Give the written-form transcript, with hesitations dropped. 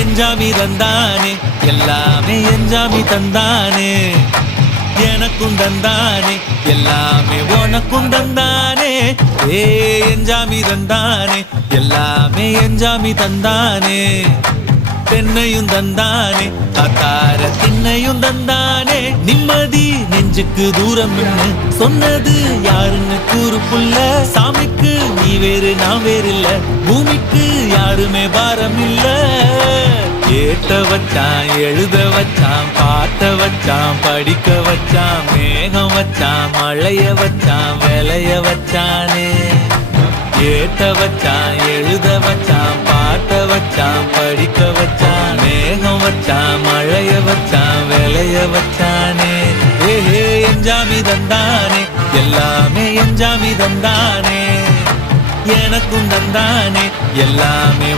எஞ்சாமி தந்தானே எல்லாமே எஞ்சாமி தந்தானே எனக்கும் தந்தானே எல்லாமே உனக்கும் தந்தானே ஏ எஞ்சாமி தந்தானே எல்லாமே எஞ்சாமி தந்தானே தென்னையும் தந்தானே காத்தார திண்ணையும் தந்தானே நிம்மதி நெஞ்சுக்கு தூரம் சொன்னது யாருன்னு கூறு புள்ள சாமிக்கு நீ வேறு நான் வேறு இல்ல பூமிக்கு யாருமே பாரம் இல்ல ஏத்த வச்சான் எழுத வச்சான் பாட்ட வச்சான் படிக்க வச்சான் மேகம் வச்சான் மழைய வச்சான் விளைய வச்சானே ஏத்த வச்சான் எழுத வச்சான் பாட்ட வச்சான் படிக்க வச்சான் மேகம் வச்சான் மழைய வச்சான் விளைய வச்சானே ஏஹே எஞ்சாமி தந்தானே எல்லாமே எஞ்சாமி தந்தானே எனக்கும் தந்தானே எல்லாமே